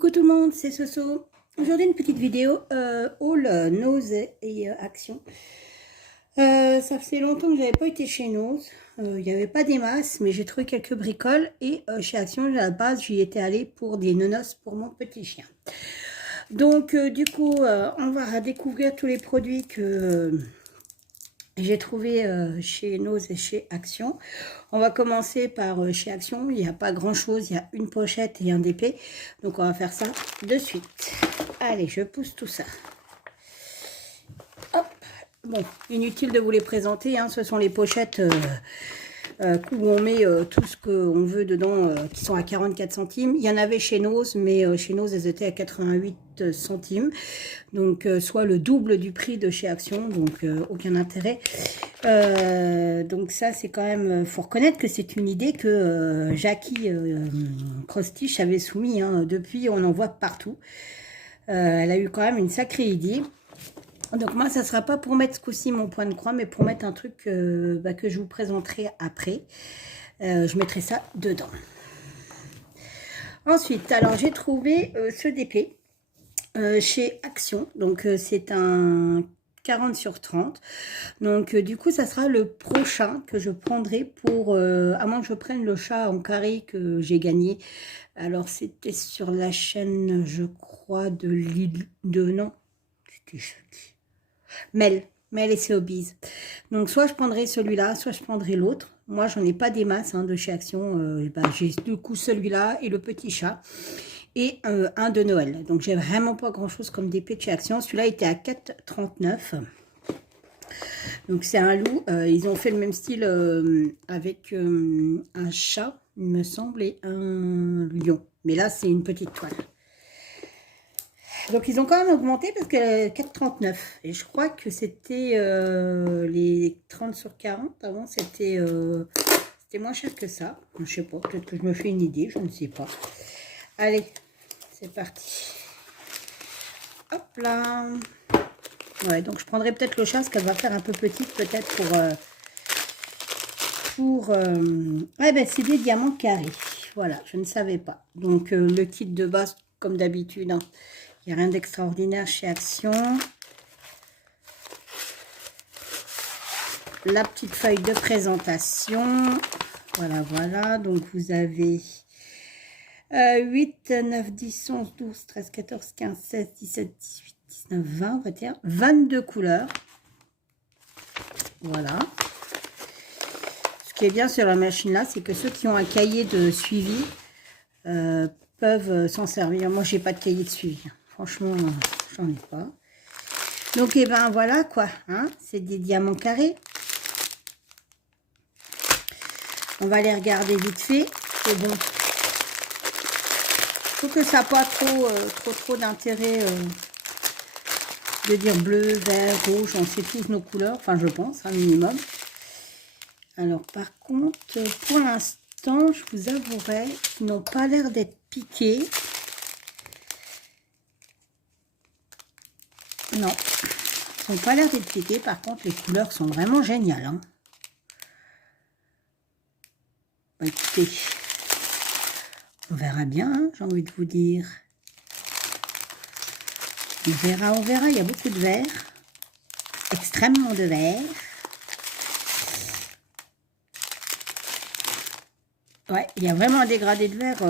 Coucou tout le monde, c'est Soso. Aujourd'hui une petite vidéo haul Nose et Action. Ça faisait longtemps que j'avais pas été chez Nose. Il n'y avait pas des masses, mais j'ai trouvé quelques bricoles. Et chez Action, à la base, j'y étais allée pour des nonos pour mon petit chien. Donc du coup, on va découvrir tous les produits que j'ai trouvé chez Nose et chez Action. On va commencer par chez Action. Il n'y a pas grand chose, il y a une pochette et un DP. Donc on va faire ça de suite. Allez, je pousse tout ça. Hop. Bon, inutile de vous les présenter, hein. Ce sont les pochettes où on met tout ce qu'on veut dedans, qui sont à 44 centimes. Il y en avait chez Nose, mais chez Nose, elles étaient à 88 centimes. Donc, soit le double du prix de chez Action, donc aucun intérêt. Donc ça, c'est quand même... faut reconnaître que c'est une idée que Jackie Crostiche avait soumis. Hein. Depuis, on en voit partout. Elle a eu quand même une sacrée idée. Donc moi, ça ne sera pas pour mettre ce coup-ci mon point de croix, mais pour mettre un truc que je vous présenterai après. Je mettrai ça dedans. Ensuite, alors j'ai trouvé ce DP chez Action. Donc c'est un 40 sur 30. Donc du coup, ça sera le prochain que je prendrai pour... à moins que je prenne le chat en carré que j'ai gagné. Alors c'était sur la chaîne, je crois, de Lidl. Non, c'était Mel et ses hobbies. Donc soit je prendrai celui-là, soit je prendrai l'autre. Moi j'en ai pas des masses hein, de chez Action. J'ai du coup celui-là et le petit chat. Et un de Noël. Donc j'ai vraiment pas grand chose comme DP de chez Action. Celui-là était à 4,39. Donc c'est un loup. Ils ont fait le même style avec un chat, il me semble, et un lion. Mais là c'est une petite toile. Donc, ils ont quand même augmenté parce que 4,39. Et je crois que c'était les 30 sur 40. Avant, c'était moins cher que ça. Je ne sais pas. Peut-être que je me fais une idée. Je ne sais pas. Allez, c'est parti. Hop là. Ouais, donc je prendrai peut-être le chat parce qu'elle va faire un peu petite peut-être ouais, ben c'est des diamants carrés. Voilà, je ne savais pas. Donc, le kit de base, comme d'habitude, hein. Il n'y a rien d'extraordinaire chez Action. La petite feuille de présentation. Voilà, voilà. Donc, vous avez 8, 9, 10, 11, 12, 13, 14, 15, 16, 17, 18, 19, 20, 21, 22 couleurs. Voilà. Ce qui est bien sur la machine-là, c'est que ceux qui ont un cahier de suivi peuvent s'en servir. Moi, j'ai pas de cahier de suivi. Franchement, j'en ai pas. Donc, et ben voilà quoi. Hein, c'est des diamants carrés. On va les regarder vite fait. Et bon, je trouve que ça n'a pas trop d'intérêt de dire bleu, vert, rouge. On sait tous nos couleurs. Enfin, je pense, un minimum. Alors, par contre, pour l'instant, je vous avouerai qu'ils n'ont pas l'air d'être piqués. Non, ils n'ont pas l'air d'être piqués. Par contre, les couleurs sont vraiment géniales. Hein. Bah, écoutez, on verra bien, hein, j'ai envie de vous dire. On verra, on verra. Il y a beaucoup de vert. Extrêmement de vert. Ouais, il y a vraiment un dégradé de vert,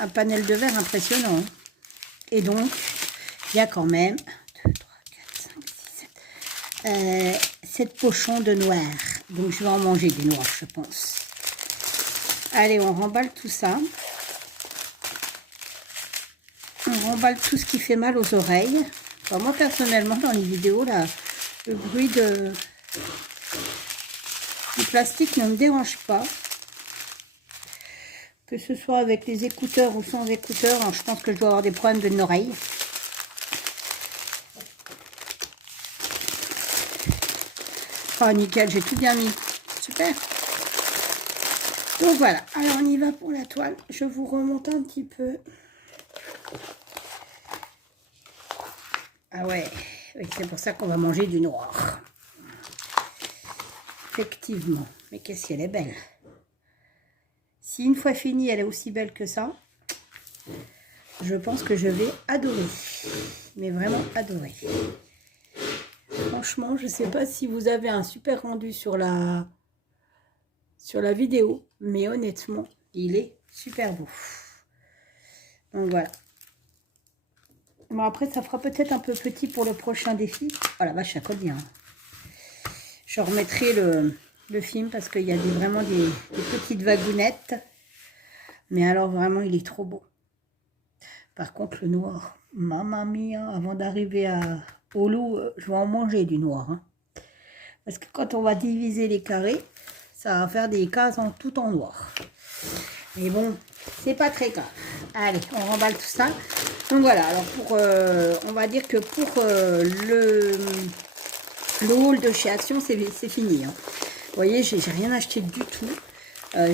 un panel de vert impressionnant. Hein. Et donc, il y a quand même 2, 3, 4, 5, 6, 7 pochons de noir. Donc, je vais en manger des noirs, je pense. Allez, on remballe tout ça. On remballe tout ce qui fait mal aux oreilles. Enfin, moi, personnellement, dans les vidéos, là, le bruit du plastique ne me dérange pas. Que ce soit avec les écouteurs ou sans écouteurs, hein, je pense que je dois avoir des problèmes de l'oreille. Oh, nickel, j'ai tout bien mis. Super. Donc voilà, alors on y va pour la toile. Je vous remonte un petit peu. Ah ouais, oui, c'est pour ça qu'on va manger du noir. Effectivement, mais qu'est-ce qu'elle est belle. Si une fois finie, elle est aussi belle que ça, Je pense que je vais adorer. Mais vraiment adorer. Franchement, je ne sais pas si vous avez un super rendu sur la vidéo. Mais honnêtement, il est super beau. Donc voilà. Bon, après, ça fera peut-être un peu petit pour le prochain défi. Oh la vache, ça colle bien. Je remettrai le film parce qu'il y a vraiment des petites wagounettes. Mais alors, vraiment, il est trop beau. Par contre, le noir, mamma mia, avant d'arriver au loup, je vais en manger du noir. Hein. Parce que quand on va diviser les carrés, ça va faire des cases tout en noir. Mais bon, c'est pas très grave. Allez, on remballe tout ça. Donc voilà, alors on va dire que pour le haul de chez Action, c'est fini. Hein. Vous voyez, j'ai rien acheté du tout.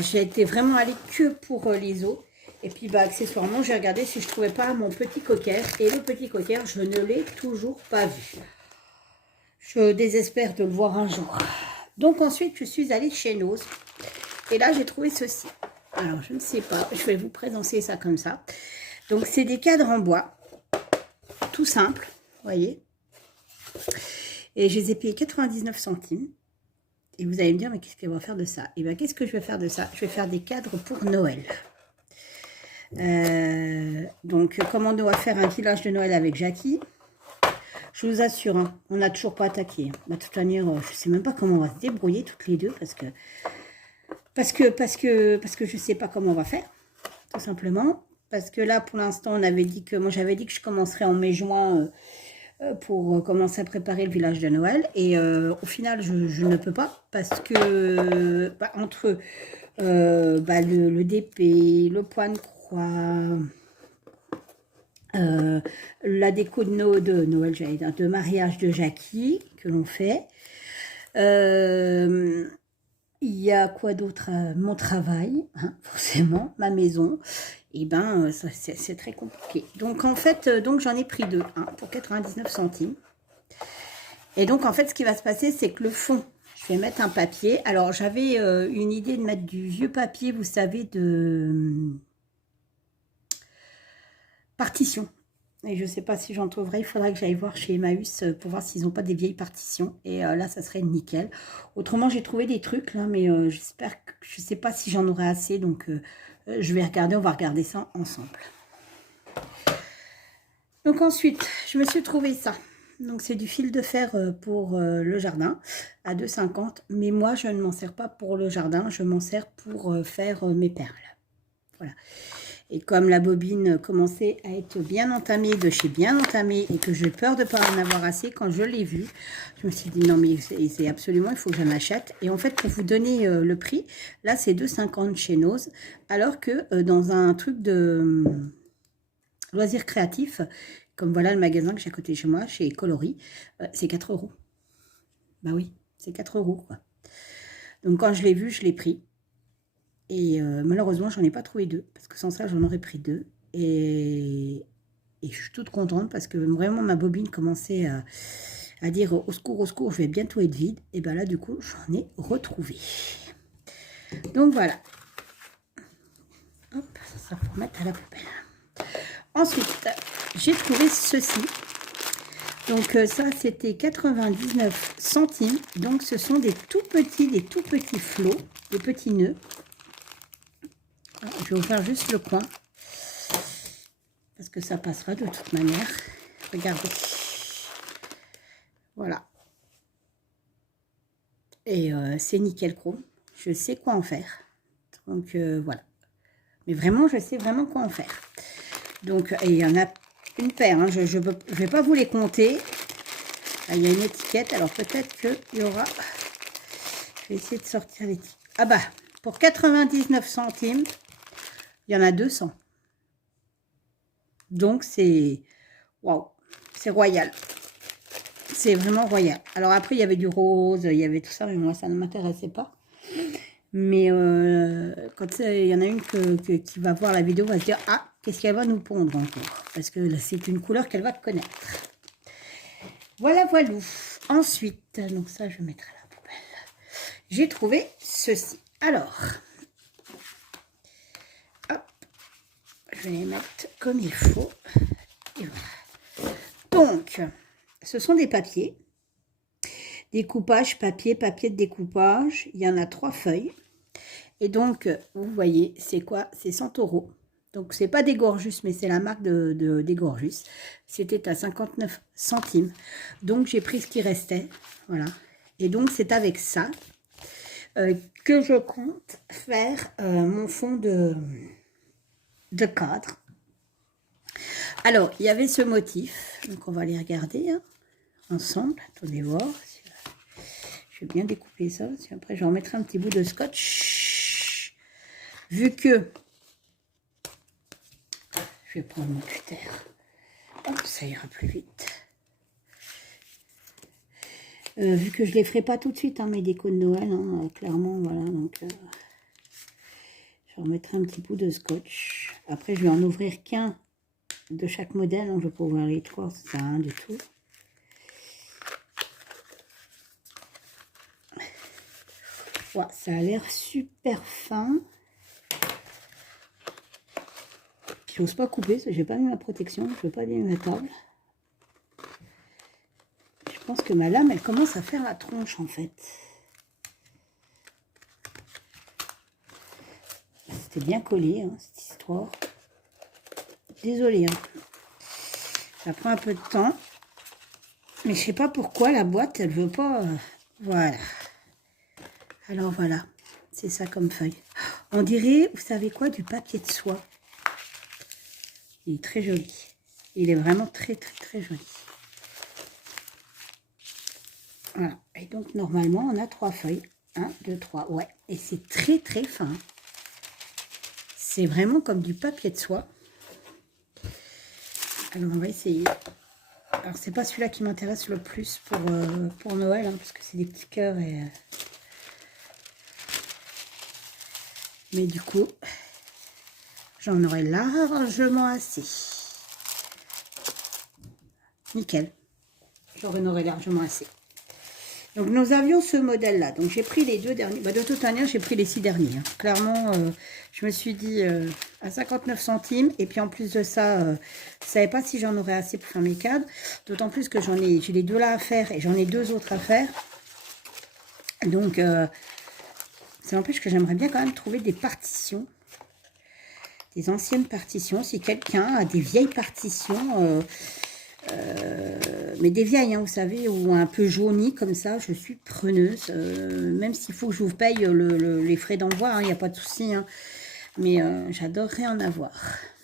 J'ai été vraiment allée que pour les os. Et puis, bah, accessoirement, j'ai regardé si je ne trouvais pas mon petit cocker. Et le petit cocker, je ne l'ai toujours pas vu. Je désespère de le voir un jour. Donc, ensuite, je suis allée chez Nose. Et là, j'ai trouvé ceci. Alors, je ne sais pas. Je vais vous présenter ça comme ça. Donc, c'est des cadres en bois. Tout simple. Vous voyez. Et je les ai payés 99 centimes. Et vous allez me dire, mais qu'est-ce qu'on va faire de ça? Et bien, qu'est-ce que je vais faire de ça? Je vais faire des cadres pour Noël. Donc, comme on doit faire un village de Noël avec Jackie, je vous assure, hein, on n'a toujours pas attaqué. De toute manière, je ne sais même pas comment on va se débrouiller toutes les deux parce que je ne sais pas comment on va faire, tout simplement. Parce que là, pour l'instant, moi j'avais dit que je commencerais en mai-juin pour commencer à préparer le village de Noël. Et au final, je ne peux pas parce que entre le DP, le point de croix, la déco de Noël, j'allais dire, de mariage de Jackie que l'on fait. Il y a quoi d'autre? Mon travail, hein, forcément, ma maison. Et ben, c'est très compliqué. Donc en fait, j'en ai pris deux, hein, pour 99 centimes. Et donc en fait, ce qui va se passer, c'est que le fond, je vais mettre un papier. Alors j'avais une idée de mettre du vieux papier, vous savez, de partition. Et je ne sais pas si j'en trouverai. Il faudra que j'aille voir chez Emmaüs pour voir s'ils n'ont pas des vieilles partitions. Et là, ça serait nickel. Autrement, j'ai trouvé des trucs là, mais j'espère que je ne sais pas si j'en aurai assez. Donc, je vais regarder. On va regarder ça ensemble. Donc ensuite, je me suis trouvé ça. Donc c'est du fil de fer pour le jardin à 2,50. Mais moi, je ne m'en sers pas pour le jardin. Je m'en sers pour faire mes perles. Voilà. Et comme la bobine commençait à être bien entamée, de chez bien entamée, et que j'ai peur de ne pas en avoir assez, quand je l'ai vue, je me suis dit non mais c'est absolument, il faut que j'en achète. Et en fait, pour vous donner le prix, là c'est 2,50 chez Nose, alors que dans un truc de loisirs créatifs, comme voilà le magasin que j'ai à côté de chez moi, chez Coloris, c'est 4 €. Bah oui, c'est 4 € quoi. Donc quand je l'ai vu, je l'ai pris. Et malheureusement, j'en ai pas trouvé deux. Parce que sans ça, j'en aurais pris deux. Et je suis toute contente parce que vraiment, ma bobine commençait à dire au secours, je vais bientôt être vide. Et bien là, du coup, j'en ai retrouvé. Donc voilà. Hop, ça va remettre à la poubelle. Ensuite, j'ai trouvé ceci. Donc ça, c'était 99 centimes. Donc ce sont des tout petits flots, des petits nœuds. Je vais vous faire juste le coin parce que ça passera de toute manière. Regardez. Voilà. Et c'est nickel chrome. Je sais quoi en faire. Donc voilà. Mais vraiment, je sais vraiment quoi en faire. Donc, et il y en a une paire. Hein. Je ne vais pas vous les compter. Ah, il y a une étiquette. Alors peut-être qu'il y aura... Je vais essayer de sortir l'étiquette. Ah bah, pour 99 centimes, il y en a 200. Donc, c'est... Waouh, c'est royal. C'est vraiment royal. Alors, après, il y avait du rose, il y avait tout ça, mais moi, ça ne m'intéressait pas. Mais quand il y en a une qui va voir la vidéo, va se dire « Ah, qu'est-ce qu'elle va nous pondre encore ?» Parce que c'est une couleur qu'elle va connaître. Voilà, voilà. Ensuite, donc ça, je mettrai à la poubelle. J'ai trouvé ceci. Alors... je vais les mettre comme il faut. Et voilà. Donc, ce sont des papiers. Découpage, papier, papier de découpage. Il y en a 3 feuilles. Et donc, vous voyez, c'est quoi? C'est 100 €. Donc, c'est pas des Gorjus, mais c'est la marque des Gorjus. C'était à 59 centimes. Donc, j'ai pris ce qui restait. Voilà. Et donc, c'est avec ça que je compte faire mon fond de cadre. Alors, il y avait ce motif. Donc, on va les regarder ensemble. Attendez voir. Je vais bien découper ça. Après, je vais en mettre un petit bout de scotch. Vu que... Je vais prendre mon cutter. Hop, ça ira plus vite. Vu que je ne les ferai pas tout de suite, mes décos de Noël, clairement, voilà. Donc, je vais en mettre un petit bout de scotch. Après, je vais en ouvrir qu'un de chaque modèle. Je ne vais pas ouvrir les 3, ça sert à rien du tout. Ouais, ça a l'air super fin. Je n'ose pas couper, parce que j'ai pas mis ma protection, je ne veux pas abîmer ma table. Je pense que ma lame, elle commence à faire la tronche en fait. C'était bien collé, cette histoire. Désolée. Ça prend un peu de temps. Mais je sais pas pourquoi la boîte, elle veut pas... Voilà. Alors voilà, c'est ça comme feuille. On dirait, vous savez quoi, du papier de soie. Il est très joli. Il est vraiment très très très joli. Voilà. Et donc normalement on a 3 feuilles. 1, 2, 3. Ouais. Et c'est très très fin. C'est vraiment comme du papier de soie. Alors on va essayer. Alors c'est pas celui-là qui m'intéresse le plus pour Noël. Parce que c'est des petits cœurs et... Mais du coup... J'en aurai largement assez. Nickel. J'en aurai largement assez. Donc, nous avions ce modèle-là. Donc, j'ai pris les 2 derniers. Bah, de toute manière, j'ai pris les 6 derniers. Clairement, je me suis dit à 59 centimes. Et puis, en plus de ça, je ne savais pas si j'en aurais assez pour faire mes cadres. D'autant plus que j'ai les 2 là à faire et j'en ai 2 autres à faire. Donc, ça n'empêche que j'aimerais bien quand même trouver des partitions. Des anciennes partitions, si quelqu'un a des vieilles partitions, mais des vieilles, vous savez, ou un peu jaunies comme ça, je suis preneuse, même s'il faut que je vous paye les frais d'envoi, il n'y a pas de souci, mais j'adorerais en avoir.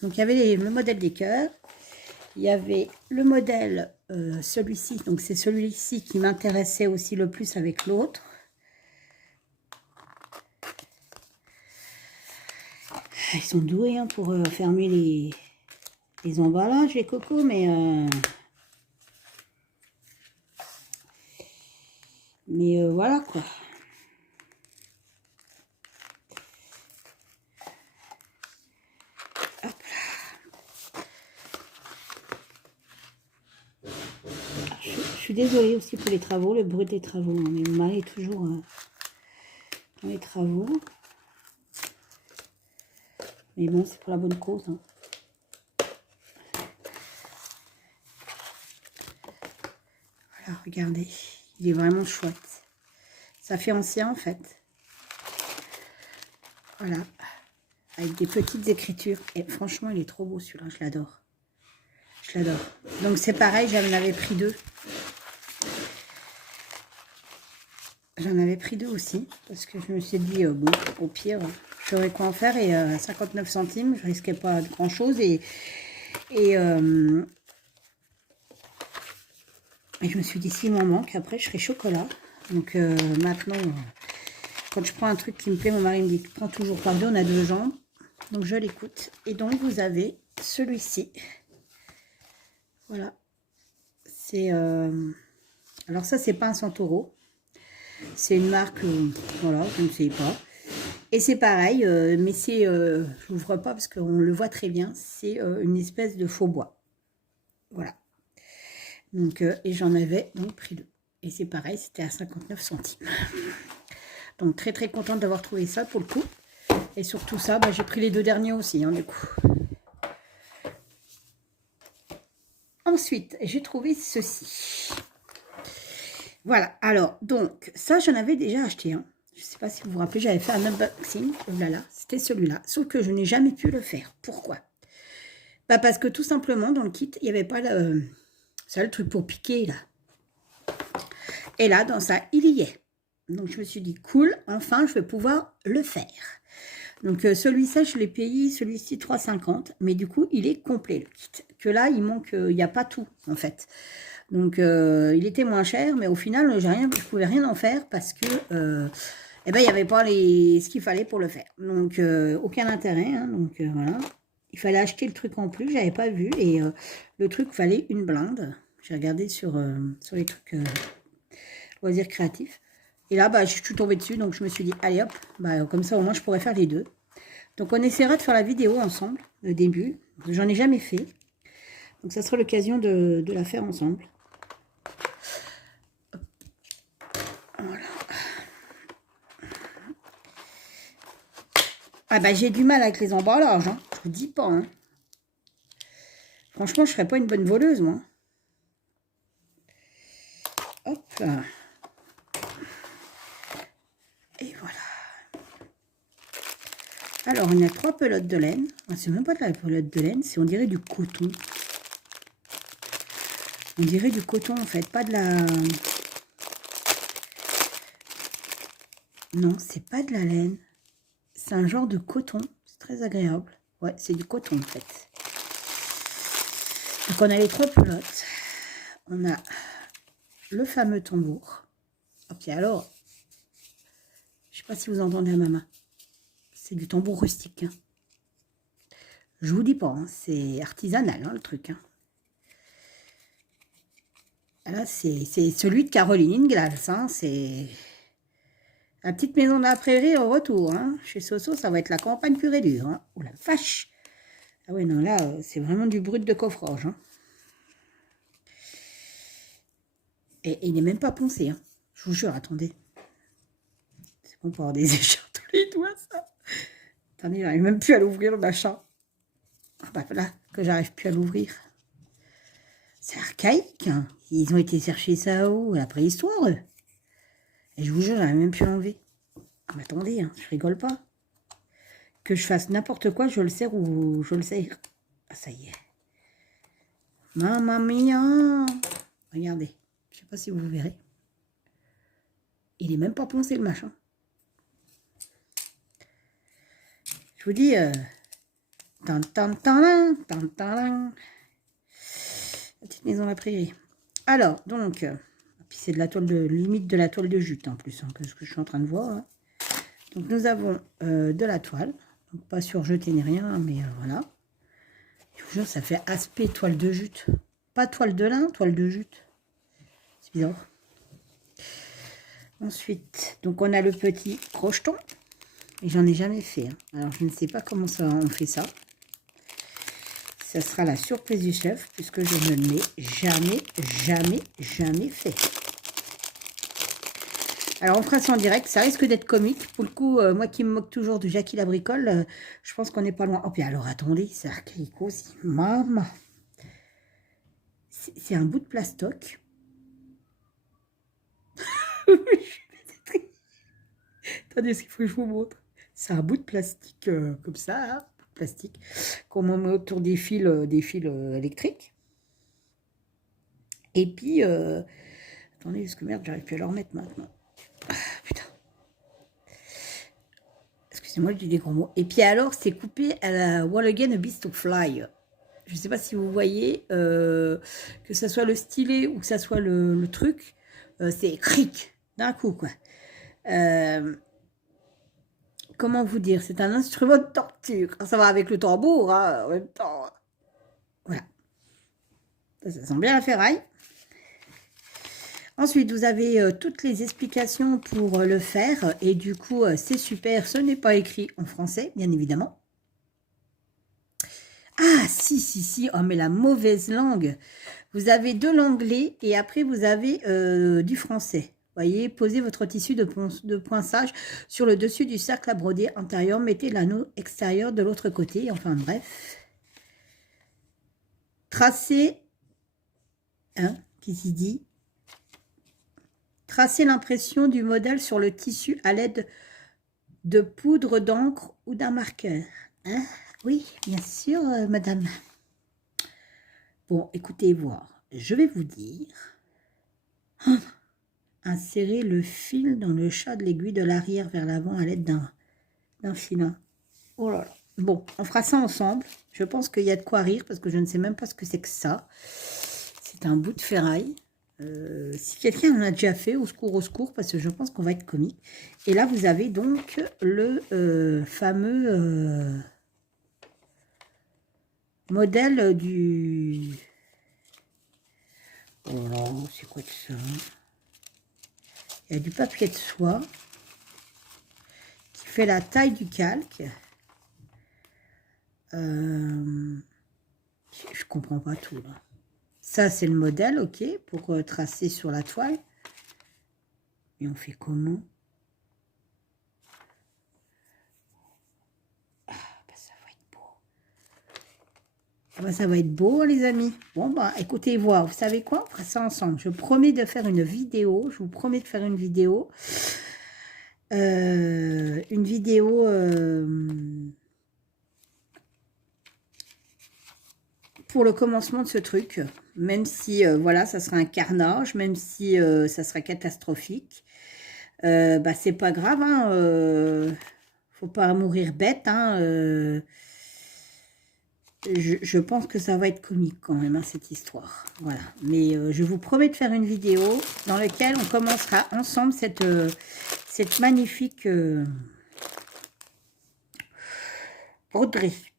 Donc il y avait le modèle des cœurs, il y avait le modèle, celui-ci, donc c'est celui-ci qui m'intéressait aussi le plus avec l'autre. Ils sont doués pour fermer les emballages, les cocos, mais voilà quoi. Hop là. Je suis désolée aussi pour les travaux, le bruit des travaux. Mais mon mari est toujours dans les travaux. Mais bon, c'est pour la bonne cause. Voilà, regardez. Il est vraiment chouette. Ça fait ancien, en fait. Voilà. Avec des petites écritures. Et franchement, il est trop beau, celui-là. Je l'adore. Je l'adore. Donc, c'est pareil, j'en avais pris 2. J'en avais pris 2 aussi. Parce que je me suis dit, bon, au pire... J'aurais quoi en faire et à 59 centimes, je risquais pas grand chose et je me suis dit s'il m'en manque, après je serai chocolat. Donc maintenant, quand je prends un truc qui me plaît, mon mari me dit prends toujours par 2, on a 2 jambes. Donc je l'écoute. Et donc vous avez celui-ci. Voilà. C'est alors ça c'est pas un 100 €. C'est une marque, voilà, je ne sais pas. Et c'est pareil, mais c'est, je n'ouvre pas parce qu'on le voit très bien, c'est une espèce de faux bois. Voilà. Donc, et j'en avais donc pris 2. Et c'est pareil, c'était à 59 centimes. Donc, très très contente d'avoir trouvé ça pour le coup. Et surtout ça, j'ai pris les 2 derniers aussi, du coup. Ensuite, j'ai trouvé ceci. Voilà, alors, donc, ça, j'en avais déjà acheté un. Je ne sais pas si vous vous rappelez, j'avais fait un unboxing. Oh là là, c'était celui-là. Sauf que je n'ai jamais pu le faire. Pourquoi? Bah parce que tout simplement, dans le kit, il n'y avait pas le truc pour piquer, là. Et là, dans ça, il y est. Donc, je me suis dit, cool, enfin, je vais pouvoir le faire. Donc, celui-ci, je l'ai payé, celui-ci, 3,50. Mais du coup, il est complet, le kit. Que là, il manque, il n'y a pas tout, en fait. Donc, il était moins cher, mais au final, je ne pouvais rien en faire parce que, eh ben, il n'y avait pas ce qu'il fallait pour le faire. Donc, aucun intérêt, hein, donc, voilà. Il fallait acheter le truc en plus, j'avais pas vu, et le truc fallait une blinde. J'ai regardé sur les trucs loisirs créatifs. Et là, bah, je suis tombée dessus, donc je me suis dit, allez hop, bah, comme ça au moins je pourrais faire les deux. Donc on essaiera de faire la vidéo ensemble, le début. J'en ai jamais fait. Donc ça sera l'occasion de la faire ensemble. Voilà. Ah bah j'ai du mal avec les emballages, hein. Je vous dis pas. Hein. Franchement, je serais pas une bonne voleuse, moi. Hop là. Et voilà. Alors, on a 3 pelotes de laine. C'est même pas de la pelote de laine, c'est on dirait du coton. On dirait du coton, en fait, pas de la... Non, c'est pas de la laine. C'est un genre de coton. C'est très agréable. Ouais, c'est du coton, en fait. Donc, on a les 3 pelotes. On a le fameux tambour. Ok, alors, je sais pas si vous entendez à ma main. C'est du tambour rustique. Hein. Je vous dis pas, hein, c'est artisanal, hein, le truc. Hein. Là, c'est celui de Caroline Ingalls. Hein, c'est la petite maison de la prairie au retour. Hein. Chez Soso, ça va être la campagne pure et dure. Hein. Oh la vache! Ah ouais, non, là, c'est vraiment du brut de coffrage. Hein. Et il n'est même pas poncé. Hein. Je vous jure, attendez. C'est bon pour avoir des écharpes tous les doigts, ça. Attendez, j'arrive même plus à l'ouvrir, le machin. Ah bah voilà, que j'arrive plus à l'ouvrir. C'est archaïque. Hein. Ils ont été chercher ça où? À la préhistoire, eux. Et je vous jure, j'arrive même plus à l'enlever. Ah, mais attendez, hein, je rigole pas. Que je fasse n'importe quoi, je le serre ou je le serre. Ah, ça y est. Mamma mia! Regardez. Je sais pas si vous verrez. Il est même pas poncé, le machin. Je vous dis... Tan, tan, tan, tan, tan, la petite maison à la prairie. Alors, donc... puis c'est de la toile de... limite de la toile de jute, en plus, hein, que ce que je suis en train de voir. Hein. Donc, nous avons de la toile. Donc, pas surjetée ni rien, mais voilà. Je vous jure, ça fait aspect toile de jute. Pas toile de lin, toile de jute. C'est bizarre. Ensuite, donc on a le petit crocheton. Et j'en ai jamais fait. Hein. Alors, je ne sais pas comment ça, on fait ça. Ça sera la surprise du chef, puisque je ne l'ai jamais fait. Alors, on fera ça en direct. Ça risque d'être comique. Pour le coup, moi qui me moque toujours de Jackie la bricole, je pense qu'on n'est pas loin. Oh, puis alors, attendez, c'est archaïque aussi. Maman. C'est un bout de plastoc. Attendez, ce qu'il faut que je vous montre. C'est un bout de plastique comme ça, hein, plastique, qu'on met autour des fils électriques. Et puis, attendez, parce que merde, j'arrive plus à le remettre maintenant. Ah, putain. Excusez-moi, je dis des gros mots. Et puis alors, c'est coupé à la Wall Again a Beast to Fly. Je ne sais pas si vous voyez, que ça soit le stylet ou que ça soit le truc, c'est cric, d'un coup, quoi. Comment vous dire? C'est un instrument de torture. Ça va avec le tambour, hein, en même temps. Voilà. Ça sent bien la ferraille. Ensuite, vous avez toutes les explications pour le faire. Et du coup, c'est super. Ce n'est pas écrit en français, bien évidemment. Ah, si. Oh, mais la mauvaise langue. Vous avez de l'anglais et après, vous avez du français. Voyez, posez votre tissu de poinçage sur le dessus du cercle à broder intérieur. Mettez l'anneau extérieur de l'autre côté. Enfin, bref. Tracez Hein, qui s'y dit. Tracer l'impression du modèle sur le tissu à l'aide de poudre d'encre ou d'un marqueur. Hein? Oui, bien sûr, madame. Bon, écoutez voir. Je vais vous dire. Insérer le fil dans le chat de l'aiguille de l'arrière vers l'avant à l'aide d'un filin. Oh là là. Bon, on fera ça ensemble. Je pense qu'il y a de quoi rire parce que je ne sais même pas ce que c'est que ça. C'est un bout de ferraille. Si quelqu'un en a déjà fait, au secours, parce que je pense qu'on va être comique. Et là, vous avez donc le fameux modèle du... Oh là, c'est quoi de ça? Il y a du papier de soie qui fait la taille du calque. Je comprends pas tout là. Ça, c'est le modèle, ok, pour tracer sur la toile. Et on fait comment? Ah, bah, ça va être beau. Ah, bah, ça va être beau, les amis. Bon, bah, écoutez, voir. Vous savez quoi? On fera ça ensemble. Je promets de faire une vidéo. Je vous promets de faire une vidéo. Pour le commencement de ce truc, même si, voilà, ça sera un carnage, même si ça sera catastrophique, bah, c'est pas grave, hein, faut pas mourir bête, hein, je pense que ça va être comique quand même, hein, cette histoire, voilà, mais je vous promets de faire une vidéo dans laquelle on commencera ensemble cette magnifique broderie.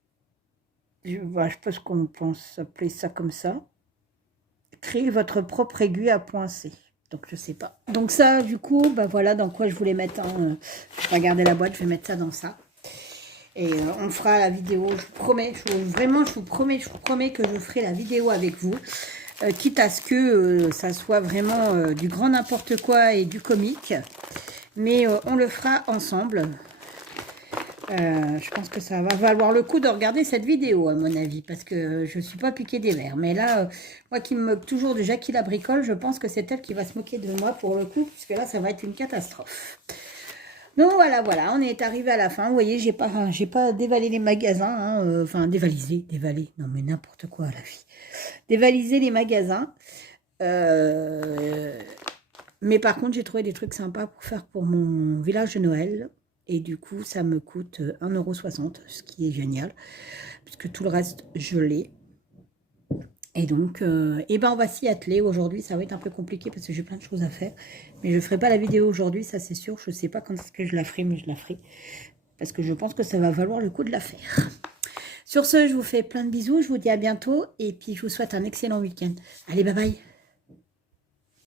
Je pense qu'on pense appeler ça comme ça. Créer votre propre aiguille à poincer. Donc, je sais pas. Donc, ça, du coup, bah voilà dans quoi je voulais mettre. Je vais regarder la boîte, je vais mettre ça dans ça. Et on fera la vidéo, je vous promets. Vraiment, je vous promets que je ferai la vidéo avec vous. Quitte à ce que ça soit vraiment du grand n'importe quoi et du comique. Mais on le fera ensemble. Je pense que ça va valoir le coup de regarder cette vidéo, à mon avis, parce que je ne suis pas piquée des verres. Mais là, moi qui me moque toujours de Jackie la bricole, je pense que c'est elle qui va se moquer de moi pour le coup, puisque là, ça va être une catastrophe. Donc voilà, on est arrivé à la fin. Vous voyez, j'ai pas dévalé les magasins, hein, enfin dévalisé, non mais n'importe quoi la vie. Dévaliser les magasins. Mais par contre, j'ai trouvé des trucs sympas pour faire pour mon village de Noël. Et du coup, ça me coûte 1,60 €, ce qui est génial. Puisque tout le reste, je l'ai. Et donc, eh ben, on va s'y atteler. Aujourd'hui, ça va être un peu compliqué parce que j'ai plein de choses à faire. Mais je ne ferai pas la vidéo aujourd'hui, ça c'est sûr. Je ne sais pas quand est-ce que je la ferai, mais je la ferai. Parce que je pense que ça va valoir le coup de la faire. Sur ce, je vous fais plein de bisous. Je vous dis à bientôt. Et puis, je vous souhaite un excellent week-end. Allez, bye bye.